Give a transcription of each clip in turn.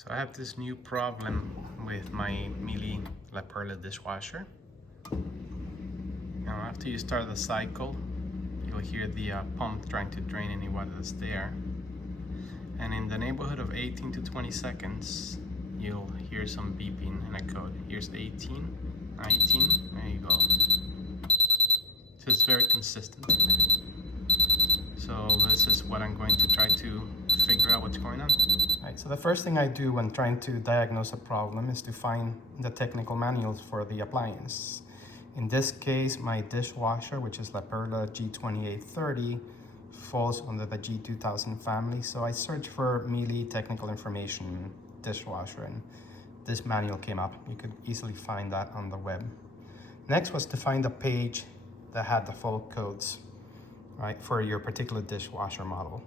So I have this new problem with my Miele dishwasher. Now after you start the cycle, you'll hear the pump trying to drain any water that's there. And in the neighborhood of 18 to 20 seconds, you'll hear some beeping in a code. Here's 18, 19, there you go. So it's very consistent. So this is what I'm going to try to figure out what's going on. Right, so the first thing I do when trying to diagnose a problem is to find the technical manuals for the appliance. In this case, my dishwasher, which is La Perla G2830, falls under the G2000 family. So I searched for Miele technical information dishwasher, and this manual came up. You could easily find that on the web. Next was to find a page that had the full codes, right, for your particular dishwasher model.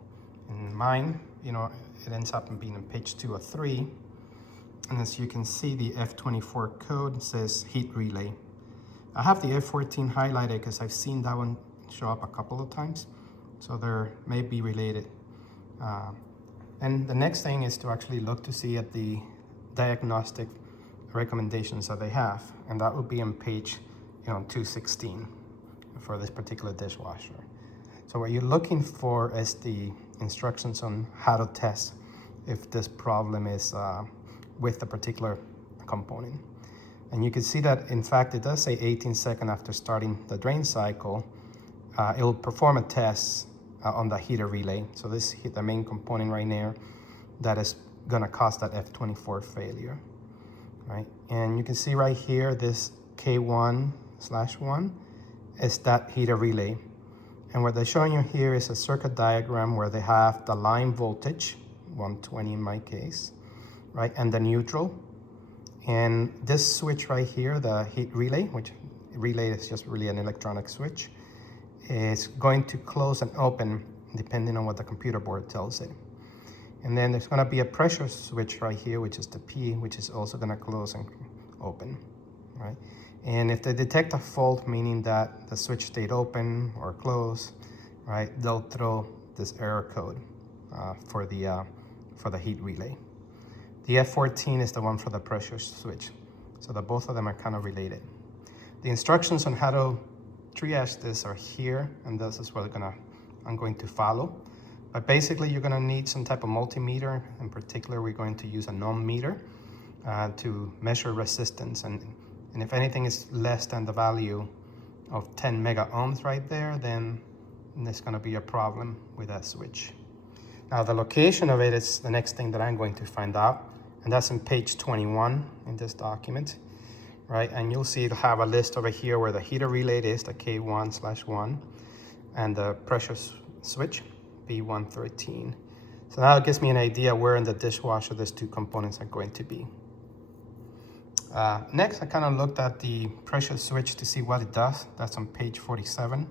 In mine, it ends up being on page 2 or 3. And as you can see, the F24 code says heat relay. I have the F14 highlighted because I've seen that one show up a couple of times. So they're maybe related. And the next thing is to actually look to see at the diagnostic recommendations that they have. And that would be on page 216 for this particular dishwasher. So what you're looking for is the instructions on how to test if this problem is with the particular component. And you can see that, in fact, it does say 18 seconds after starting the drain cycle, it will perform a test on the heater relay. So this is the main component right there that is gonna cause that F24 failure, right? And you can see right here, this K1/1 is that heater relay. And what they're showing you here is a circuit diagram where they have the line voltage, 120 in my case, right? And the neutral. And this switch right here, the heat relay, which relay is just really an electronic switch, is going to close and open depending on what the computer board tells it. And then there's gonna be a pressure switch right here, which is the P, which is also gonna close and open, right? And if they detect a fault, meaning that the switch stayed open or closed, right, they'll throw this error code for the heat relay. The F14 is the one for the pressure switch. So both of them are kind of related. The instructions on how to triage this are here, and this is what I'm going to follow. But basically, you're gonna need some type of multimeter. In particular, we're going to use a ohm meter to measure resistance. And if anything is less than the value of 10 mega ohms right there, then there's gonna be a problem with that switch. Now the location of it is the next thing that I'm going to find out, and that's on page 21 in this document, right? And you'll see it'll have a list over here where the heater relay is, the K1/1, and the pressure switch, B113. So now it gives me an idea where in the dishwasher these two components are going to be. Next, I kind of looked at the pressure switch to see what it does. That's on page 47.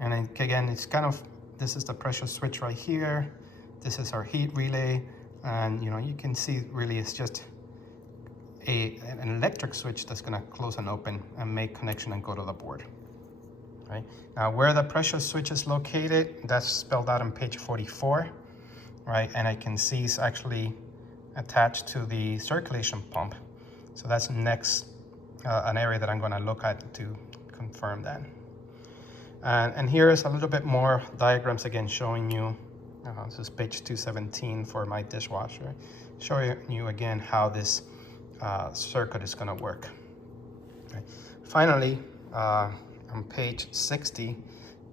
And again, it's kind of, this is the pressure switch right here. This is our heat relay. And you can see really it's just an electric switch that's gonna close and open and make connection and go to the board. Right? Now where the pressure switch is located, that's spelled out on page 44, right? And I can see it's actually attached to the circulation pump. So that's next, an area that I'm gonna look at to confirm that. And here is a little bit more diagrams again showing you, this is page 217 for my dishwasher, showing you again how this circuit is gonna work. Okay. Finally, on page 60,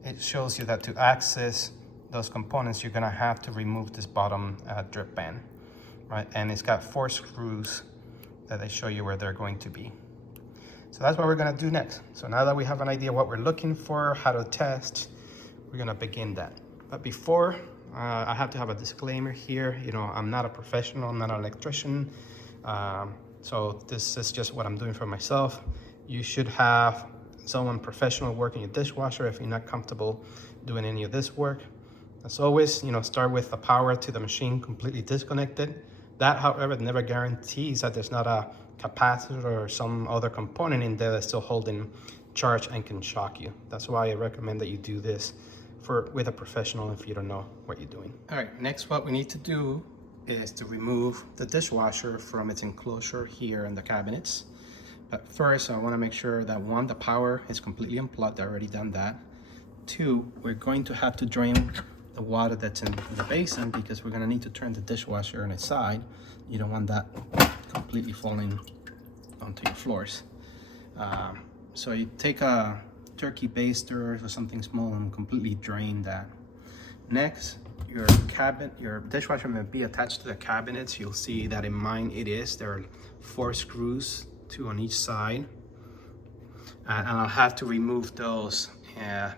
it shows you that to access those components, you're gonna have to remove this bottom drip band. Right, and it's got 4 screws that they show you where they're going to be. So that's what we're gonna do next. So now that we have an idea what we're looking for, how to test, we're gonna begin that. But before, I have to have a disclaimer here. I'm not a professional, I'm not an electrician. So this is just what I'm doing for myself. You should have someone professional working your dishwasher if you're not comfortable doing any of this work. As always, start with the power to the machine completely disconnected. That, however, never guarantees that there's not a capacitor or some other component in there that's still holding charge and can shock you. That's why I recommend that you do this with a professional if you don't know what you're doing. All right, next what we need to do is to remove the dishwasher from its enclosure here in the cabinets. But first, I want to make sure that one, the power is completely unplugged. I already done that. Two, we're going to have to drain the water that's in the basin because we're going to need to turn the dishwasher on its side. You don't want that completely falling onto your floors. So you take a turkey baster or something small and completely drain that. Next, your dishwasher may be attached to the cabinets. You'll see that in mine it is. There are 4 screws, 2 on each side. And I'll have to remove those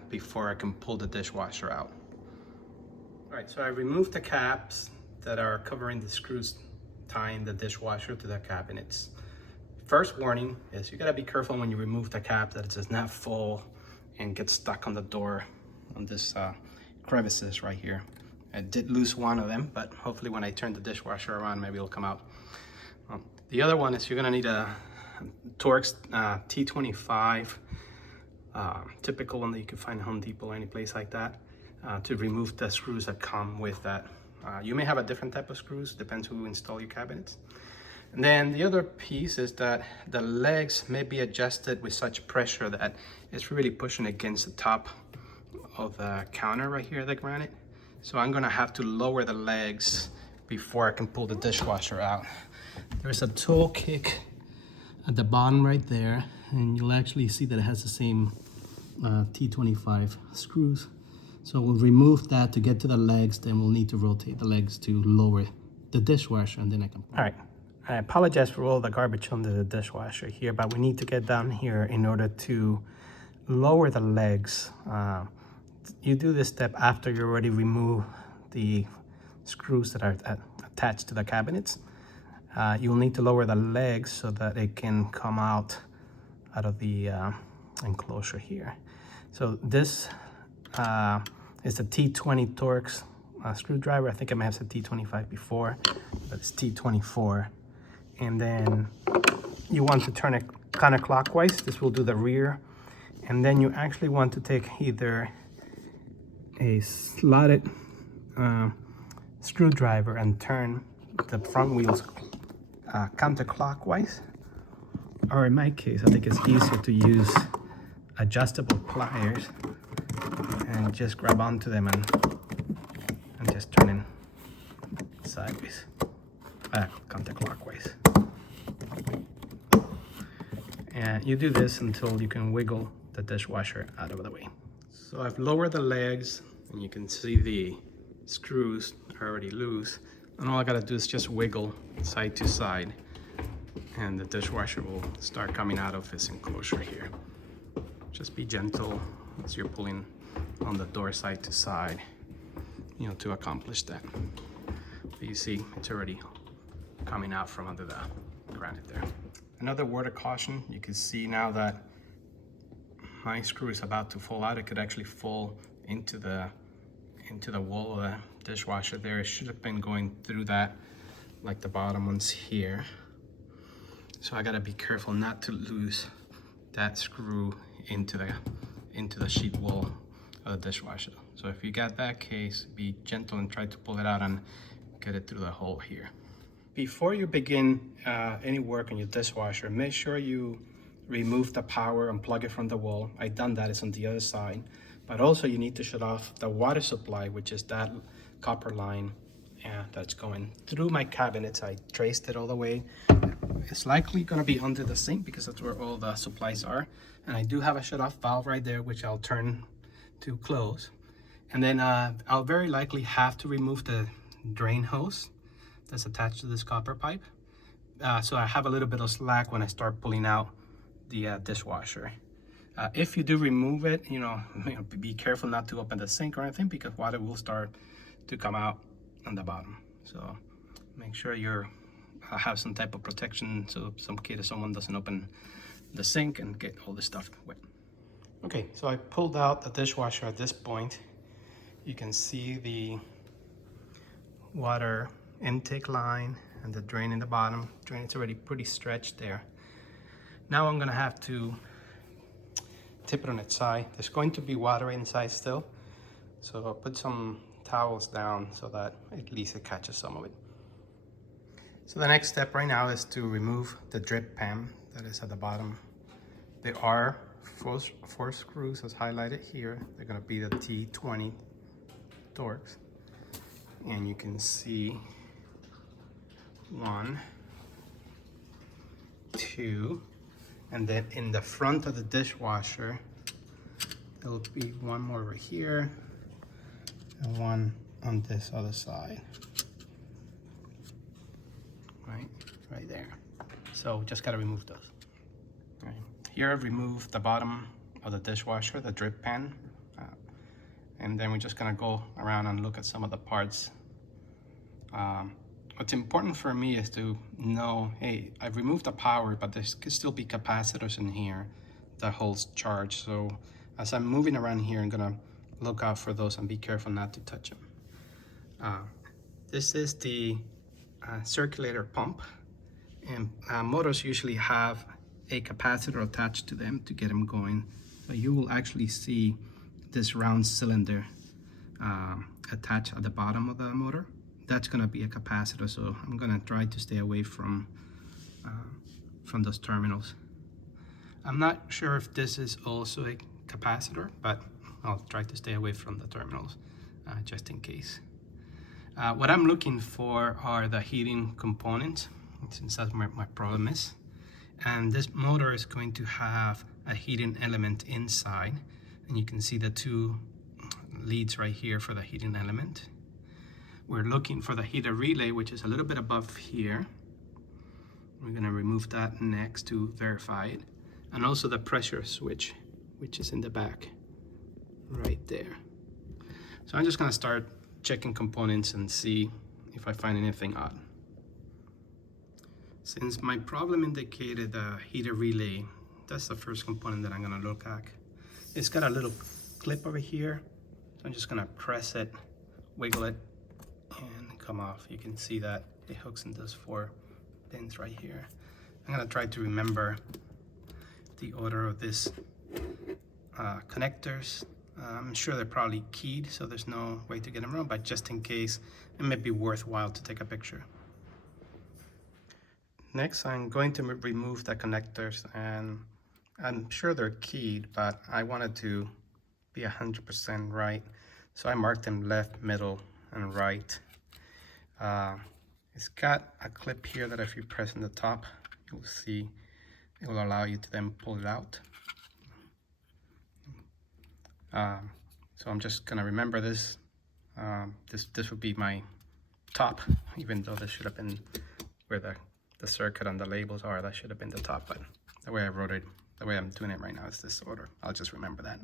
before I can pull the dishwasher out. All right, so I removed the caps that are covering the screws tying the dishwasher to the cabinets. First warning is you gotta be careful when you remove the cap that it does not fall and get stuck on the door on this crevices right here. I did lose one of them, but hopefully when I turn the dishwasher around, maybe it'll come out. The other one is you're gonna need a Torx T25, typical one that you can find at Home Depot or any place like that, to remove the screws that come with that. You may have a different type of screws, depends who install your cabinets. And then the other piece is that the legs may be adjusted with such pressure that it's really pushing against the top of the counter right here, the granite. So I'm gonna have to lower the legs before I can pull the dishwasher out. There's a toe kick at the bottom right there, and you'll actually see that it has the same T25 screws. So we'll remove that to get to the legs, then we'll need to rotate the legs to lower the dishwasher, and then I can pull. All right, I apologize for all the garbage under the dishwasher here, but we need to get down here in order to lower the legs. You do this step after you already remove the screws that are attached to the cabinets. You'll need to lower the legs so that it can come out of the enclosure here. So this is the T20 Torx screwdriver. I think I may have said T25 before, but it's T24. And then you want to turn it counterclockwise. This will do the rear. And then you actually want to take either a slotted screwdriver and turn the front wheels counterclockwise. Or in my case, I think it's easier to use adjustable pliers and just grab onto them and just turn in sideways, counterclockwise. And you do this until you can wiggle the dishwasher out of the way. So I've lowered the legs, and you can see the screws are already loose. And all I gotta do is just wiggle side to side, and the dishwasher will start coming out of its enclosure here. Just be gentle as you're pulling on the door side to side, you know, to accomplish that. But you see, it's already coming out from under the granite there. Another word of caution, you can see now that my screw is about to fall out. It could actually fall into the wall of the dishwasher there. It should have been going through that, like the bottom ones here. So I gotta be careful not to lose that screw into the sheet wall of the dishwasher. So if you got that case, be gentle and try to pull it out and get it through the hole here. Before you begin any work on your dishwasher, make sure you remove the power and plug it from the wall. I done that, it's on the other side. But also you need to shut off the water supply, which is that copper line that's going through my cabinets. I traced it all the way. It's likely gonna be under the sink because that's where all the supplies are. And I do have a shut off valve right there, which I'll turn to close. And then I'll very likely have to remove the drain hose that's attached to this copper pipe. So I have a little bit of slack when I start pulling out the dishwasher. If you do remove it, you know, be careful not to open the sink or anything because water will start to come out on the bottom. So make sure you're have some type of protection so some kid or someone doesn't open the sink and get all this stuff wet. Okay, so I pulled out the dishwasher at this point. You can see the water intake line and the drain in the bottom. Drain is already pretty stretched there. Now I'm gonna have to tip it on its side. There's going to be water inside still, so I'll put some towels down so that at least it catches some of it. So the next step right now is to remove the drip pan that is at the bottom. There are four screws as highlighted here. They're gonna be the T20 torx. And you can see 1, 2, and then in the front of the dishwasher, there'll be one more over here and one on this other side. Right there. So just gotta remove those. Right. Here I've removed the bottom of the dishwasher, the drip pan, and then we're just gonna go around and look at some of the parts. What's important for me is to know, hey, I've removed the power, but there could still be capacitors in here that holds charge. So as I'm moving around here, I'm gonna look out for those and be careful not to touch them. This is the circulator pump, and motors usually have a capacitor attached to them to get them going. So you will actually see this round cylinder attached at the bottom of the motor. That's gonna be a capacitor, so I'm gonna try to stay away from those terminals. I'm not sure if this is also a capacitor, but I'll try to stay away from the terminals just in case. What I'm looking for are the heating components, since that's my problem is. And this motor is going to have a heating element inside. And you can see the two leads right here for the heating element. We're looking for the heater relay, which is a little bit above here. We're gonna remove that next to verify it. And also the pressure switch, which is in the back, right there. So I'm just gonna start checking components and see if I find anything odd. Since my problem indicated the heater relay, that's the first component that I'm gonna look at. It's got a little clip over here. So I'm just gonna press it, wiggle it, and come off. You can see that it hooks in those 4 pins right here. I'm gonna try to remember the order of these connectors. I'm sure they're probably keyed, so there's no way to get them wrong, but just in case, it may be worthwhile to take a picture. Next, I'm going to remove the connectors, and I'm sure they're keyed, but I wanted to be 100% right. So I marked them left, middle, and right. It's got a clip here that if you press on the top, you'll see it will allow you to then pull it out. So I'm just gonna remember this. This would be my top, even though this should have been where the circuit and the labels are. That should have been the top, but the way I wrote it, the way I'm doing it right now is this order. I'll just remember that.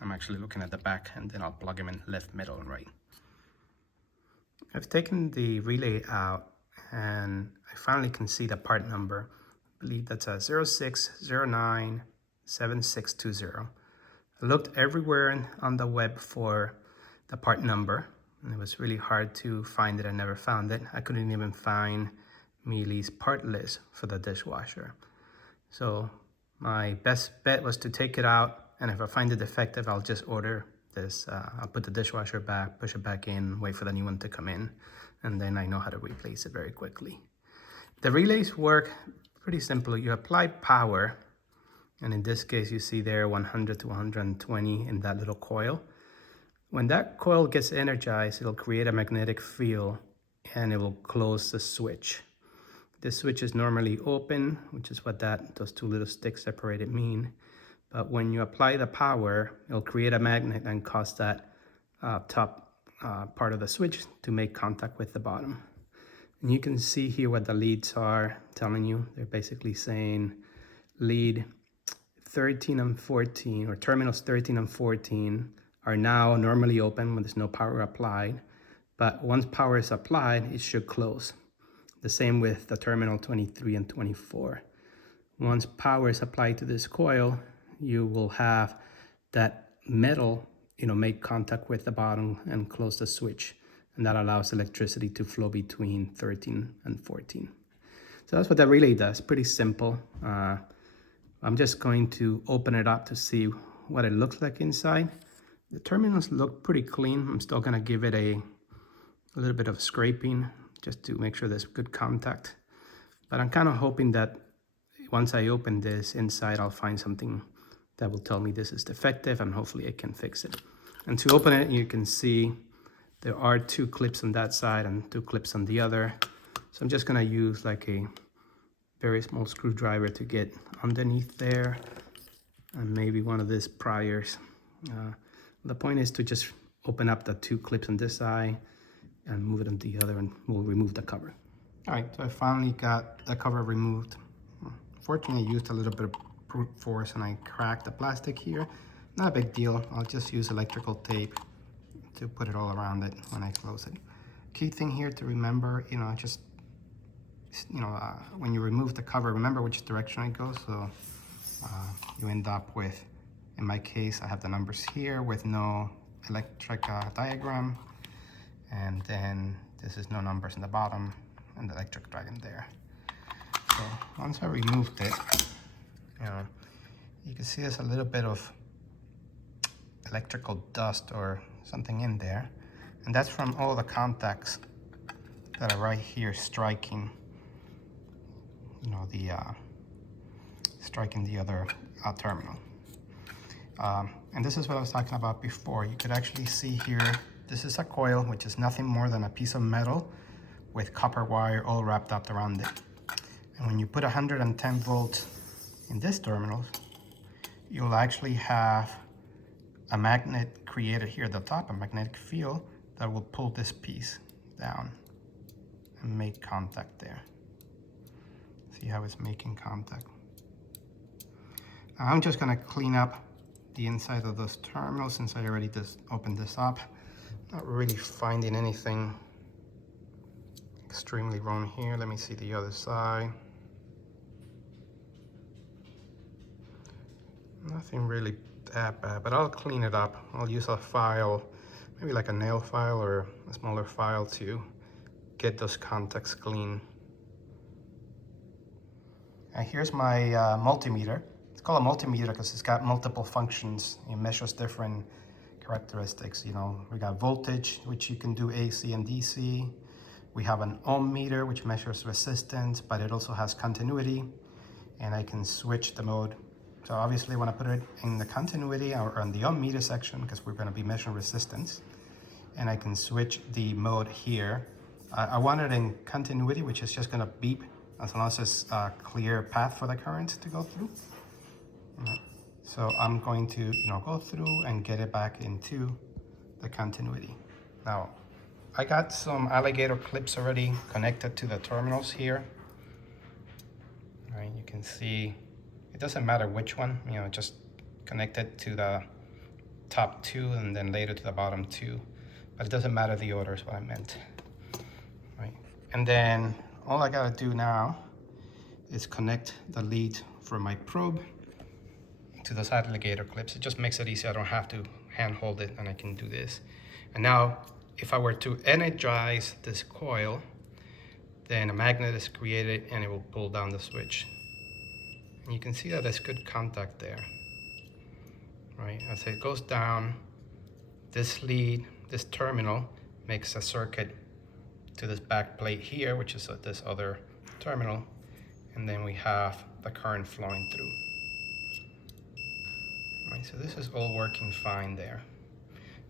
I'm actually looking at the back, and then I'll plug them in left, middle, and right. I've taken the relay out, and I finally can see the part number. I believe that's a 06097620. I looked everywhere on the web for the part number, and it was really hard to find it. I never found it. I couldn't even find Miele's part list for the dishwasher. So my best bet was to take it out, and if I find it defective, I'll just order this. I'll put the dishwasher back, push it back in, wait for the new one to come in, and then I know how to replace it very quickly. The relays work pretty simple. You apply power, and in this case, you see there 100 to 120 in that little coil. When that coil gets energized, it'll create a magnetic field, and it will close the switch. This switch is normally open, which is what those two little sticks separated mean. But when you apply the power, it'll create a magnet and cause that top part of the switch to make contact with the bottom. And you can see here what the leads are telling you. They're basically saying lead 13 and 14, or terminals 13 and 14 are now normally open when there's no power applied. But once power is applied, it should close. The same with the terminal 23 and 24. Once power is applied to this coil, you will have that metal, make contact with the bottom and close the switch. And that allows electricity to flow between 13 and 14. So that's what that relay does, pretty simple. I'm just going to open it up to see what it looks like inside. The terminals look pretty clean. I'm still gonna give it a little bit of scraping just to make sure there's good contact. But I'm kind of hoping that once I open this inside, I'll find something that will tell me this is defective, and hopefully I can fix it. And to open it, you can see there are 2 clips on that side and 2 clips on the other. So I'm just gonna use like a very small screwdriver to get underneath there, and maybe one of these pliers. The point is to just open up the 2 clips on this side and move it on the other, and we'll remove the cover. All right, so I finally got the cover removed. Fortunately, I used a little bit of brute force and I cracked the plastic here. Not a big deal. I'll just use electrical tape to put it all around it when I close it. Key thing here to remember, just, when you remove the cover, remember which direction it goes. So you end up with, in my case, I have the numbers here with no electric diagram. And then this is no numbers in the bottom and the electric dragon there. So once I removed it, you can see there's a little bit of electrical dust or something in there. And that's from all the contacts that are right here striking, striking the other terminal. And this is what I was talking about before. You could actually see here, this is a coil, which is nothing more than a piece of metal with copper wire all wrapped up around it. And when you put 110 volts in this terminal, you'll actually have a magnet created here at the top, a magnetic field that will pull this piece down and make contact there. See how it's making contact? Now I'm just gonna clean up the inside of those terminals since I already just opened this up. Not really finding anything extremely wrong here. Let me see the other side. Nothing really that bad, but I'll clean it up. I'll use a file, maybe like a nail file or a smaller file to get those contacts clean. And here's my multimeter. It's called a multimeter because it's got multiple functions. It measures different characteristics. We got voltage, which you can do AC and DC. We have an ohm meter, which measures resistance, but it also has continuity, and I can switch the mode. So obviously when I put it in the continuity or on the ohm meter section, because we're going to be measuring resistance, and I can switch the mode here. I want it in continuity, which is just going to beep as long as it's a clear path for the current to go through. So I'm going to go through and get it back into the continuity. Now, I got some alligator clips already connected to the terminals here. All right, you can see it doesn't matter which one, just connect it to the top 2 and then later to the bottom 2. But it doesn't matter the order is what I meant. Right. And then all I gotta do now is connect the lead for my probe to those alligator clips. It just makes it easy. I don't have to hand hold it, and I can do this. And now, if I were to energize this coil, then a magnet is created and it will pull down the switch. And you can see that there's good contact there, right? As it goes down, this lead, this terminal makes a circuit to this back plate here, which is this other terminal. And then we have the current flowing through. Right, so this is all working fine there.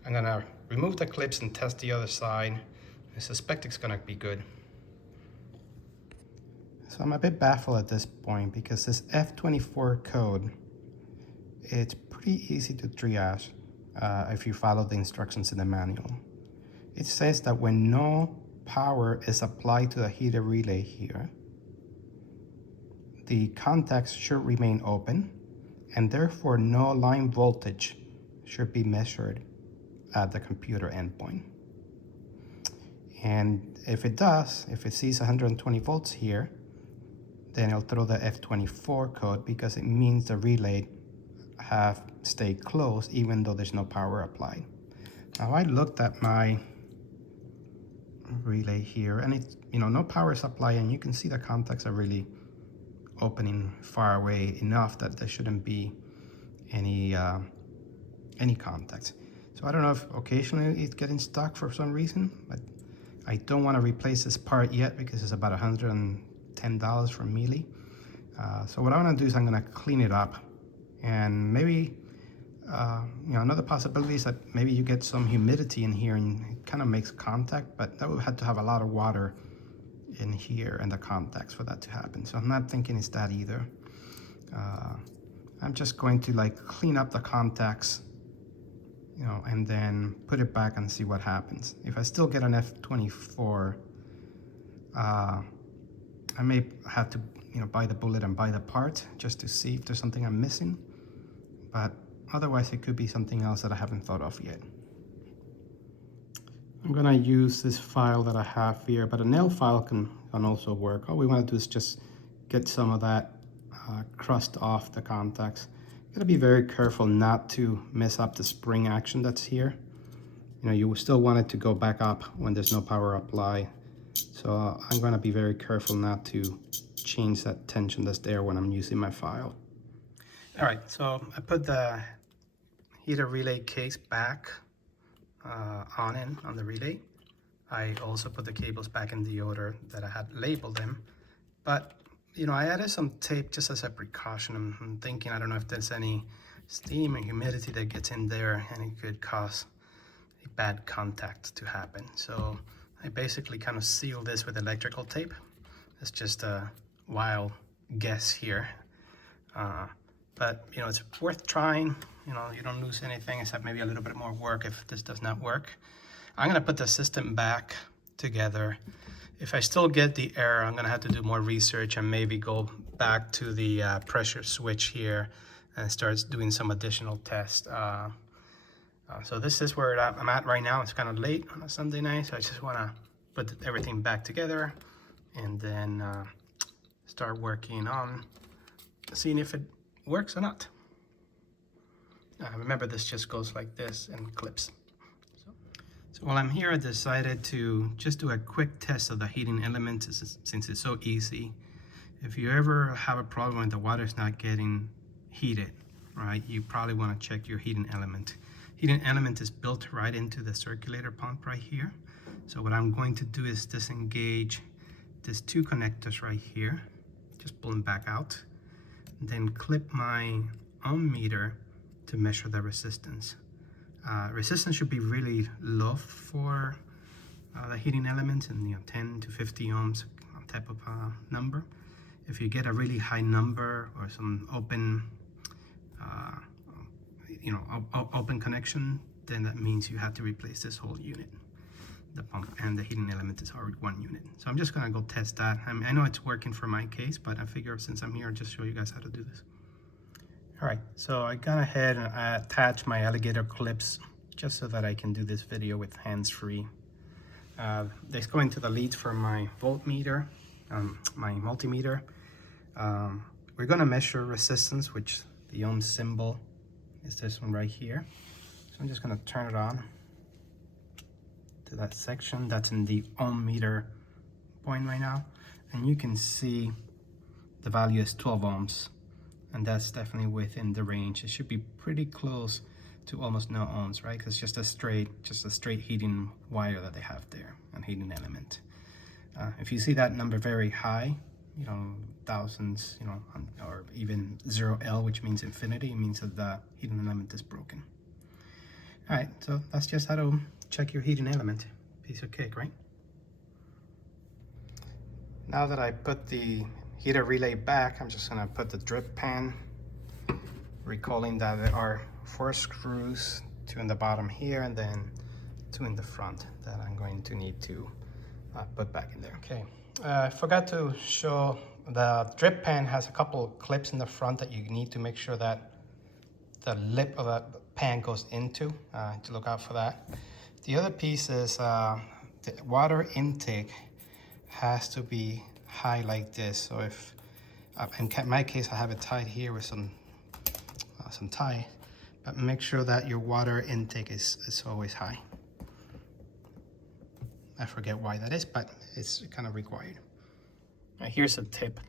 I'm gonna remove the clips and test the other side. I suspect it's gonna be good. So I'm a bit baffled at this point because this F24 code, it's pretty easy to triage if you follow the instructions in the manual. It says that when no power is applied to the heater relay here, the contacts should remain open, and therefore no line voltage should be measured at the computer endpoint. And if it does, if it sees 120 volts here, then it'll throw the F24 code because it means the relay have stayed closed even though there's no power applied. Now I looked at my relay here and it's, no power supply, and you can see the contacts are really opening far away enough that there shouldn't be any contacts. So I don't know if occasionally it's getting stuck for some reason, but I don't want to replace this part yet because it's about $110 from Miele. So what I'm going to do is I'm going to clean it up, and maybe another possibility is that maybe you get some humidity in here and it kind of makes contact, but that would have to have a lot of water in here and the contacts for that to happen. So I'm not thinking it's that either. I'm just going to like clean up the contacts, and then put it back and see what happens. If I still get an F24, I may have to buy the bullet and buy the part just to see if there's something I'm missing, but otherwise it could be something else that I haven't thought of yet. I'm gonna use this file that I have here, but a nail file can also work. All we want to do is just get some of that crust off the contacts. Gotta be very careful not to mess up the spring action that's here. You still want it to go back up when there's no power apply. So I'm gonna be very careful not to change that tension that's there when I'm using my file. All right, so I put the heater relay case back on the relay. I also put the cables back in the order that I had labeled them, but I added some tape just as a precaution. I'm thinking, I don't know if there's any steam or humidity that gets in there and it could cause a bad contact to happen. So I basically kind of seal this with electrical tape. It's just a wild guess here. But it's worth trying. You don't lose anything except maybe a little bit more work if this does not work. I'm gonna put the system back together. If I still get the error, I'm gonna have to do more research and maybe go back to the pressure switch here and start doing some additional tests. So this is where I'm at right now. It's kind of late on a Sunday night, so I just wanna put everything back together and then start working on seeing if it works or not. Remember, this just goes like this and clips. So while I'm here, I decided to just do a quick test of the heating element since it's so easy. If you ever have a problem when the water's not getting heated, right, you probably want to check your heating element. Heating element is built right into the circulator pump right here. So what I'm going to do is disengage these two connectors right here, just pull them back out, and then clip my ohm meter to measure the resistance. Resistance should be really low for the heating elements, and 10 to 50 ohms type of number. If you get a really high number or some open open connection, then that means you have to replace this whole unit. The pump and the heating element is already one unit. So I'm just gonna go test that. I know it's working for my case, but I figure since I'm here, I'll just show you guys how to do this. All right, so I got ahead and I attached my alligator clips just so that I can do this video with hands-free. This going to the leads for my voltmeter, my multimeter. We're gonna measure resistance, which the ohm symbol is this one right here. So I'm just gonna turn it on to that section that's in the ohm meter point right now. And you can see the value is 12 ohms. And that's definitely within the range. It should be pretty close to almost no ohms, right? Because just a straight heating wire that they have there, and heating element. If you see that number very high, thousands, or even 0L, which means infinity, it means that the heating element is broken. All right, so that's just how to check your heating element. Piece of cake, right? Now that I put the heater relay back, I'm just gonna put the drip pan, recalling that there are 4 screws, 2 in the bottom here and then 2 in the front that I'm going to need to put back in there. Okay, I forgot to show the drip pan has a couple clips in the front that you need to make sure that the lip of the pan goes into, to look out for that. The other piece is the water intake has to be high like this. So if in my case I have it tied here with some tie, but make sure that your water intake is always high. I forget why that is, but it's kind of required. Right, here's a tip.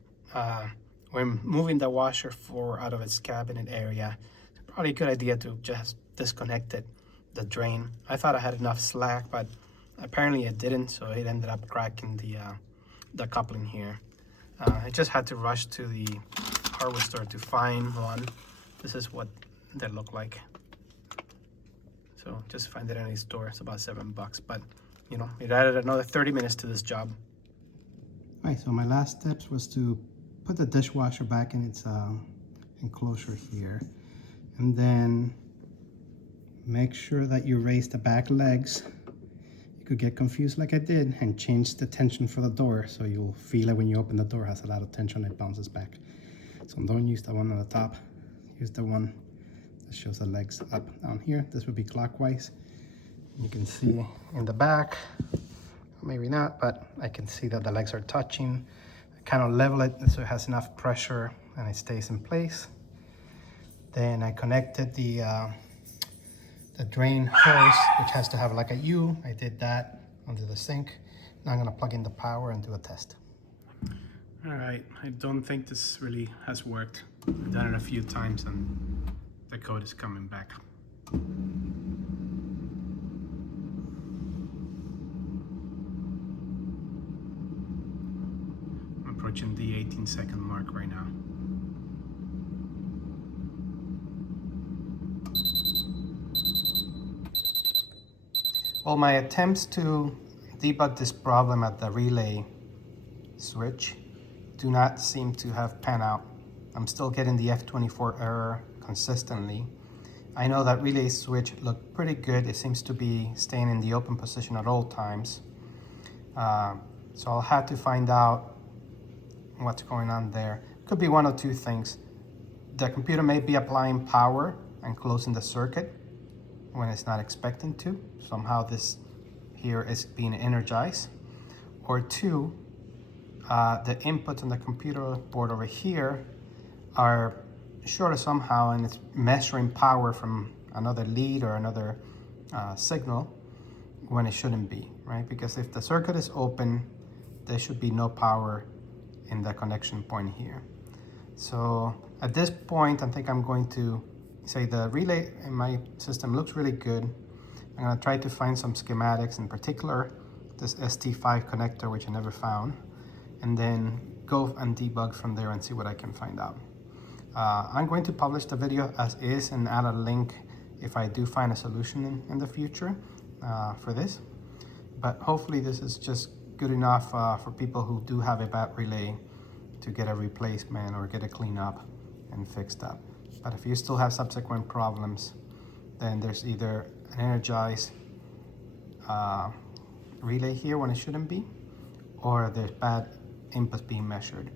When moving the washer out of its cabinet area, it's probably a good idea to just disconnect the drain. I thought I had enough slack, but apparently it didn't, so it ended up cracking the coupling here. I just had to rush to the hardware store to find one. This is what they look like. So just find it in any store. It's about $7, but you know, it added another 30 minutes to this job. All right, so my last steps was to put the dishwasher back in its enclosure here, and then make sure that you raise the back legs. You could get confused like I did and change the tension for the door, so you'll feel it when you open the door. It has a lot of tension, it bounces back. So don't use the one on the top, use the one that shows the legs up down here. This would be clockwise. You can see in the back, maybe not, but I can see that the legs are touching. I kind of level it so it has enough pressure and it stays in place. Then I connected the drain hose, which has to have like a U. I did that under the sink. Now I'm gonna plug in the power and do a test. All right, I don't think this really has worked. I've done it a few times and the code is coming back. I'm approaching the 18-second mark right now. Well, my attempts to debug this problem at the relay switch do not seem to have panned out. I'm still getting the F24 error consistently. I know that relay switch looked pretty good. It seems to be staying in the open position at all times. So I'll have to find out what's going on there. Could be one of two things. The computer may be applying power and closing the circuit when it's not expecting to. Somehow this here is being energized. Or two, the inputs on the computer board over here are shorted somehow, and it's measuring power from another lead or another signal when it shouldn't be, right? Because if the circuit is open, there should be no power in the connection point here. So at this point, I think I'm going to say the relay in my system looks really good. I'm gonna try to find some schematics, in particular this ST5 connector, which I never found, and then go and debug from there and see what I can find out. I'm going to publish the video as is and add a link if I do find a solution in the future for this. But hopefully this is just good enough for people who do have a bad relay to get a replacement or get a cleanup and fixed up. But if you still have subsequent problems, then there's either an energized relay here when it shouldn't be, or there's bad inputs being measured.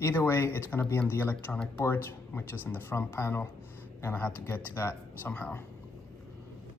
Either way, it's going to be on the electronic board, which is in the front panel. I'm going to have to get to that somehow.